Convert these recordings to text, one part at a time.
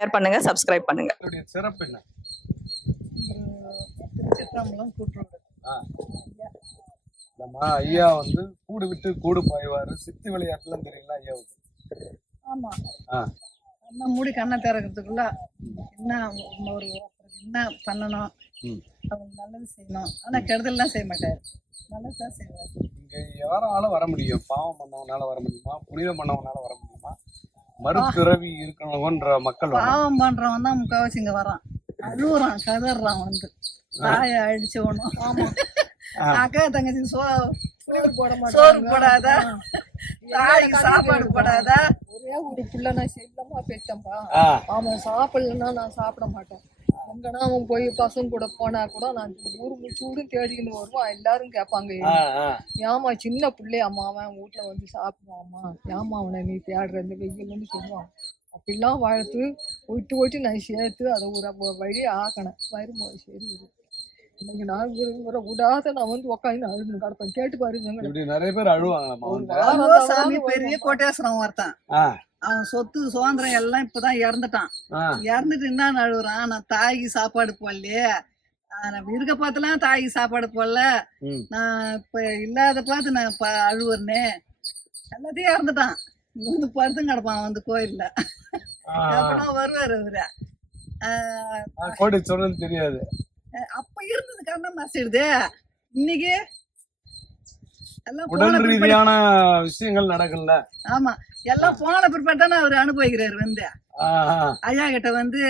Share பண்ணுங்க subscribe பண்ணுங்க. சிறப்பு என்ன? சித்திரம்பலம் கூட்டுறோடு ஆ. நம்ம ஐயா வந்து கூடு விட்டு கூடு பாய்வாரு சித்தி விளையாட்டுலாம் தெரியல ஐயாவுக்கு? ஆமா. ஆ. கண்ணை மூடி கண்ணை திறக்கிறதுக்குள்ள என்ன ஒரு என்ன பண்ணணும். அவங்க நல்லது செய்யணும். ஆனா கெடுதல்லாம் செய்ய மாட்டாரு. நல்லது தான் செய்வார். இங்க யாரால வர முடியும்? பாவம் பண்ணவனால வர முடியுமா? புனிதம் பண்ணவனால வர முடியுமா? மறுபிறவி இருக்கணும்ன்ற மக்கள். பாவம் பண்றவன் தான் முக்காவாசி இங்க வரான். அழுவுறான் கதறான் வந்து. தாயை அடிச்சவனும். அக்கா தங்கச்சி சோ சோறு போடாத. தாய்க்கு சாப்பாடு போடாத. ஒரே ஒரு புள்ள நான் செல்லமா பெற்றேன்பா அவன் சாப்பிடலன்னா நான் சாப்பிட மாட்டேன். எங்கன்னா அவன் போய் பசங்க கூட போனா கூட நான் ஊர் முச்சூடும் தேடிக்கின்னு வருவான். எல்லாரும் கேட்பாங்க. ஏமா சின்ன பிள்ளை அம்மா அவன் வீட்டுல வந்து சாப்பிடுவாம்மா. ஏமா அவனை நீ தேடுற இந்த வெயில்னு சொல்லுவான். அப்படிலாம் வளர்த்து ஒட்டு ஒட்டு நான் சேர்த்து அதை ஒரு வழி ஆக்கணும் வரும்போது சரி. இன்னைக்கு நான் விட விடாத நான் வந்து உட்காந்து அழுது கிடப்பேன். கேட்டு பாருங்க இப்படி நிறைய பேர் பெரிய. கோட்டேஸ்வரம் ஒருத்தன் அவன் சொத்து சுதந்திரம் எல்லாம் இப்பதான் இறந்துட்டான். இறந்துட்டு என்ன அழுகுறான் நான் தாய்க்கு சாப்பாடு போடலையே. நான் இருக்க பார்த்துலாம் தாய்க்கு சாப்பாடு போடல. நான் இப்ப இல்லாத பார்த்து நான் அழுவுறனே. எல்லாத்தையும் இறந்துட்டான். இங்க வந்து படுத்து கிடப்பான் வந்து கோயில்ல. ஆ, அப்பதான் வருவாரு ஆஹ் ஆ, கோடீஸ்வரன் தெரியாது. அப்ப இருந்தது கண்ணம் மறைச்சிடுது இன்னைக்கு உடல் ரீதியான விஷயங்கள் நடக்கல ஆமா. எல்லாம் போன பிற்பாடு தானே அவர் அனுபவிக்கிறாரு வந்து. ஐயா கிட்ட வந்து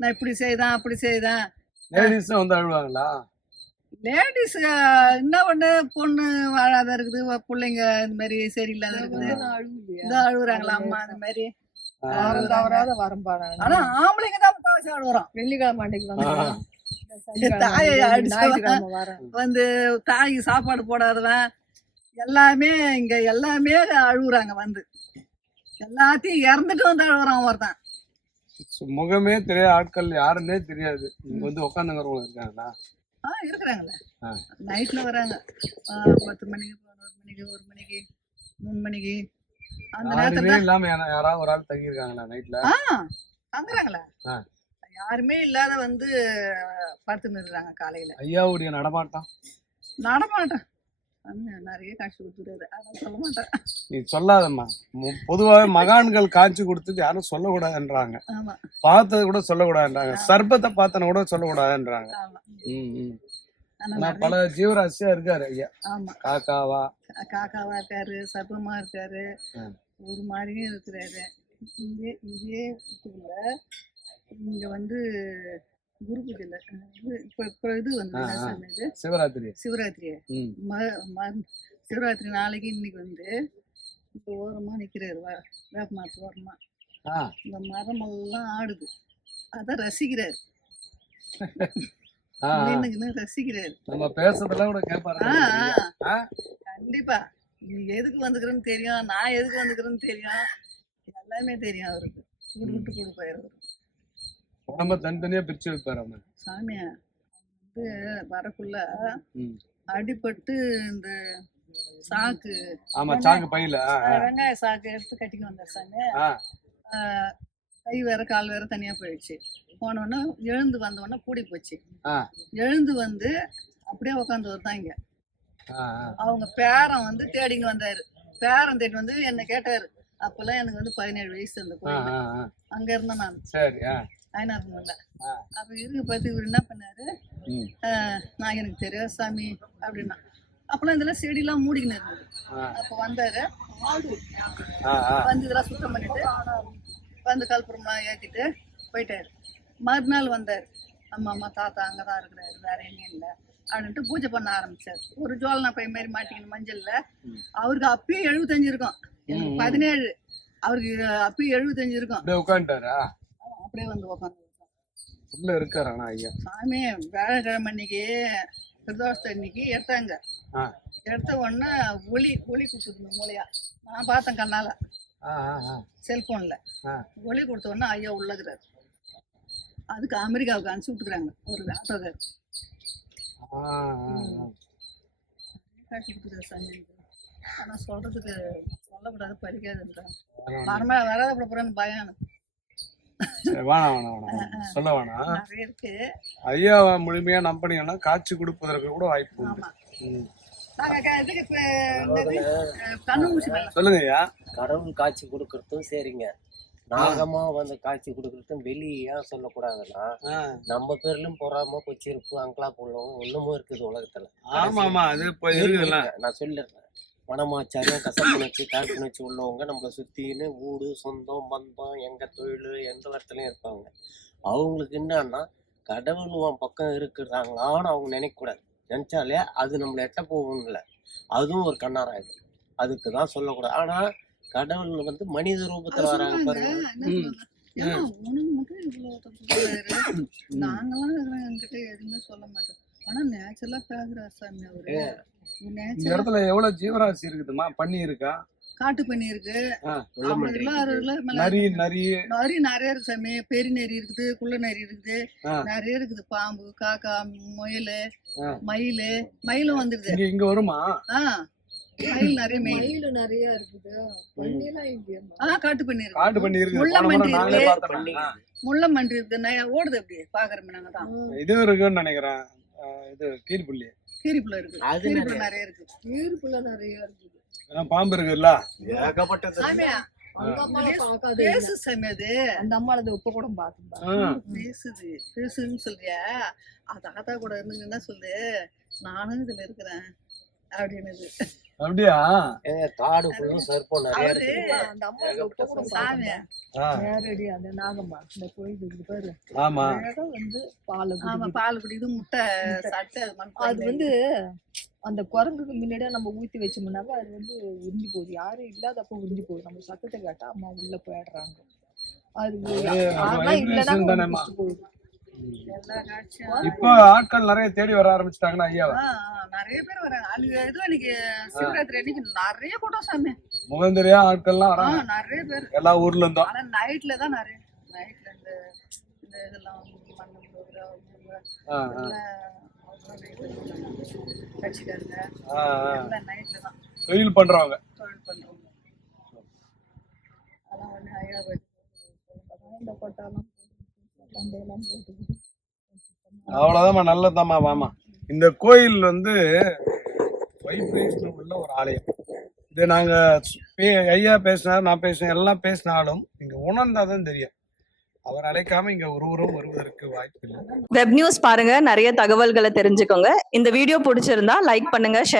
நான் இப்படி செய்தான் அப்படி செய்தேன். லேடிஸும் வந்து அழுவாங்களா? லேடிஸ் என்ன ஒண்ணு பொண்ணு வாழாத இருக்குது பிள்ளைங்க இந்த மாதிரி சரியில்லாத இருக்குது. இந்த அழுகுறாங்களா அம்மா அந்த மாதிரி? தவறாத. ஆனா ஆம்பளைங்க தான் முக்காவாசி அழுகுறோம் வெள்ளிக்கிழமை அன்னைக்கு தாயை வந்து தாய்க்கு சாப்பாடு போடாதவன். எல்லாமே இங்க எல்லாமே அழுகுறாங்க வந்து. எல்லாத்தையும் இறந்துட்டு வந்து அழுகுறான் ஒருத்தன். முகமே தெரியாத ஆட்கள் யாருன்னே தெரியாது. இங்க வந்து உட்காந்துங்கிறவங்க இருக்காங்களா? ஆ இருக்கிறாங்களே. நைட்ல வராங்க. பத்து மணிக்கு பதினோரு மணிக்கு ஒரு மணிக்கு மூணு மணிக்கு. அந்த நேரத்துல இல்லாம யாரா- யாராவது ஒரு ஆள் தங்கி இருக்காங்களா நைட்ல? ஆ தங்குறாங்களே. யாருமே இல்லாத வந்து படுத்துன்னு இருக்கிறாங்க காலையில. ஐயாவுடைய நடமாட்டம்? நடமாட்டேன் அண்ணன் நிறைய காசு கொடுத்துருக்காரு. அதான் சொல்ல மாட்டேன். நீ சொல்லாதம்மா. பொதுவாவே மகான்கள் காட்சி கொடுத்தது யாரும் சொல்லக்கூடாதுன்றாங்க. பார்த்தது கூட சொல்லக்கூடாதுன்றாங்க. சர்பத்தை பார்த்தன கூட சொல்லக்கூடாதுன்றாங்க. ஆமா. ம், ம். ஆனா பல ஜீவராசியா இருக்காரு ஐயா. காக்காவா? காக்காவா இருக்காரு சர்ப்பமா இருக்காரு. ஒரு மாதிரியும் இருக்கிறாரு. இதே இதே இங்க வந்து குரு பூஜையில இது இப்ப இது வந்து சிவராத்திரி. சிவராத்திரி. சிவராத்திரி நாளைக்கு இன்னைக்கு வந்து இந்த ஓரமா நிக்கிறாரு வ- வேப்ப மரத்து ஓரமா. இந்த மரமெல்லாம் ஆடுது. அத ரசிக்கிறாரு. ரசிக்கிறாரு. நம்ம பேசுறதெல்லாம் கூட கேட்பாரு ஆ, ஆ. ஆ? கண்டிப்பா. நீ எதுக்கு வந்துக்கிறேன்னு தெரியும். நான் எதுக்கு வந்துக்கிறேன்னு தெரியும். எல்லாமே தெரியும் அவருக்கு. விட்டு கூடு போயிடுறது உடம்ப தனித்தனியா பிரிச்சு வைப்பாரு அவன் சாமி வந்து வரக்குள்ள. அடிபட்டு இந்த சாக்கு. ஆமா சாக்கு பையில. வெங்காய சாக்கு எடுத்து கட்டிக்கு வந்தார் சாமி. கை வேற கால் வேற தனியா போயிடுச்சு. போனோடனே எழுந்து வந்தோடனே கூடி போச்சு. எழுந்து வந்து அப்படியே உட்காந்து வருதாங்க. அவங்க பேரன் வந்து தேடின்னு வந்தாரு. பேரன் தேடி வந்து என்ன கேட்டாரு. அப்பெல்லாம் எனக்கு வந்து பதினேழு வயசு அந்த கோயில். அங்க இருந்தேன் நான். ஐநாறுமல்ல ஆ. அப்ப இருங்க பார்த்து இவர் என்ன பண்ணாரு? நான் எனக்கு தெரியாது சாமி அப்படின்னா. அப்பெல்லாம் இதெல்லாம் செடியெல்லாம் மூடிக்கின்னு இருந்தது அப்ப வந்தாரு. வந்து இதெல்லாம் சுத்தம் பண்ணிட்டு வந்து கல்புரம்லாம் ஏத்திட்டு போயிட்டாரு. மறுநாள் வந்தார். அம்மா அம்மா தாத்தா அங்கதான் இருக்கிறாரு. வேற எங்கேயும் இல்லை அப்படின்ட்டு பூஜை பண்ண ஆரம்பிச்சார். ஒரு ஜோலனா பை மாதிரி மாட்டிக்கணும் மஞ்சள்ல. அவருக்கு அப்பயும் எழுபத்தஞ்சு இருக்கும். பதினேழு. அவருக்கு அப்பயும் எழுபத்தஞ்சு இருக்கும். உட்காந்துட்டாரா? அப்படியே வந்து உட்காந்து உள்ள இருக்காரு ஆனா ஐயா. சாமி வியாழக்கிழமை அன்னைக்கு பிரதோஷத்தை அன்னைக்கு எடுத்தாங்க. எடுத்த உடனே ஒளி ஒளி கொடுத்துருந்த மூலையா நான் பார்த்தேன் கண்ணால. செல்போன்ல. ஒளி கொடுத்த உடனே ஐயா உள்ளகிறார். அதுக்கு அமெரிக்காவுக்கு அனுப்பிச்சு விட்டுக்கிறாங்க. ஒரு ஆட்டோக்கார். காட்சி சஞ்சய் ஆனா சொல்றதுக்கு சொல்லக்கூடாது பறிக்காதுன்றாங்க ஆ. மரமே வராத போறேன்னு பயம் எனக்கு வேணாம் வேணாம். சொல்ல வேணாம். ஐயாவை முழுமையா நம்பினீங்கன்னா காட்சி கொடுப்பதற்கு கூட வாய்ப்பு உண்டு. சொல்லுங்க ஐயா. கடவுள் காட்சி கொடுக்கறதும் சரிங்க. நாகமா வந்து காட்சி கொடுக்கறதும் வெளியே ஏன் சொல்லக்கூடாதுன்னா. நம்ம பேர்லயும் பொறாம கொச்சிருப்பு அங்கலா புள்ளவும் ஒண்ணுமும் இருக்குது உலகத்துல. ஆமா ஆமா அது நான் சொல்லிடுறேன். மனமாச்சாரியம் கசப்புணர்ச்சி காழ்ப்புணர்ச்சி உள்ளவங்க நம்மளை சுத்தின்னு ஊடு சொந்தம் பந்தம் எங்க தொழில் எந்த இடத்துலயும் இருப்பாங்க. அவங்களுக்கு என்னன்னா கடவுள் உன் பக்கம் இருக்கிறாங்களான்னு அவங்க நினைக்கக்கூடாது. நினைச்சாலே அது நம்மளை எட்ட போகும்ல. அதுவும் ஒரு கண்ணாராயிடும். அதுக்கு தான் சொல்லக்கூடாது. ஆனா கடவுள் வந்து மனித ரூபத்துல வராங்க பாருங்க. என்கிட்ட எதுவுமே சொல்ல மாட்டோம். ஆனா நேச்சுரலா பேசுறாரு சாமி அவரு. இந்த இடத்துல எவ்வளவு ஜீவராசி இருக்குதுமா பண்ணி இருக்கா? காட்டு பண்ணி இருக்கு. நரி. நரி. நரி நிறைய இருக்கு சாமி. பெரிய நரி இருக்குது குள்ள நரி இருக்குது. நிறைய இருக்குது. பாம்பு காக்கா முயல். மயில் மயிலும் வந்துடுது இங்க இங்க வருமா? மயில் நிறைய மயில் நிறைய இருக்குது. ஆ காட்டு பண்ணி இருக்கு. காட்டு பண்ணி முள்ள இருக்கு. முள்ள இருக்குது. ஓடுது அப்படி பாக்குறோம் நாங்க தான் இது இருக்குன்னு நினைக்கிறேன். இது கீழ்புள்ளி கீரிப்புல இருக்கு. அது கீரிப்புல நிறைய. இருக்கு. ஈர்ப்புல நிறைய இருக்குது அதான் பாம்பு இருக்குல்ல? ஏகப்பட்டது சாமி பேசு அது. அந்த அம்மாவை உப்ப கூட ஆ. பேசுது பேசுன்னு சொல்றியா? அது தாத்தா கூட இருந்து என்ன சொல்லுது நானும் இதுல இருக்கிறேன். அப்படின்னுது. அப்படியா? ஃபுல்லும் சர்ப்பம் நிறைய கூட சாமி நேரடி அந்த நாகம்மா. இந்த கோயில் இருக்குது பாரு. ஆமா. வந்து பாலை ஆமா. பால் குடிக்குது முட்டை சாப்பிட்டு அது வந்து அந்த குரங்குக்கு முன்னாடியே நம்ம ஊத்தி வச்சோம்னாக்கா அது வந்து உறிஞ்சி போகுது. யாரும் இல்லாதப்ப உறிஞ்சி போகுது. நம்ம சத்தத்தை கேட்டா அம்மா உள்ள போயிடுறாங்க. அது யாரெல்லாம் இல்லைன்னா போகுது. இப்போ ஆட்கள் நிறைய தேடி வர ஆரம்பிச்சிட்டாங்கன்னா ஐயாவை. ஆ, ஆ, நிறைய பேர் வராங்க. அது இது இன்னைக்கு சிவராத்திரி அன்னைக்கு நிறைய கூட்டம் சாமி. முகம் தெரியா ஆட்கள்லாம் வராங்க. நிறைய பேர். எல்லா ஊர்ல இருந்தும். ஆனா நைட்ல தான் நிறைய நைட்ல இந்த இந்த இதெல்லாம் மண்ணு. கட்சிக்காரங்க. எல்லாம் நைட்ல தான். தொழில் பண்றவங்க. தொழில் பண்றவங்க. அதான் ஒண்ணு ஐயா வச்சு இந்த கொட்டாலாம் போட்டு பண்டையெல்லாம் போட்டு அவ்வளவுதாம்மா நல்லதாம்மா வாமா இந்த கோயில் வந்து வைப்ரேஷன் உள்ள ஒரு ஆலயம். இது நாங்க ஐயா பேசினார் நான் பேசினேன் எல்லாம் பேசினாலும் இங்க உணர்ந்தாதான் தெரியும். அவர் அழைக்காம இங்க ஒருவரும் வருவதற்கு வாய்ப்பு இல்லை வெப் நியூஸ் பாருங்க நிறைய தகவல்களை தெரிஞ்சுக்கோங்க. இந்த வீடியோ பிடிச்சிருந்தா லைக் பண்ணுங்க ஷேர்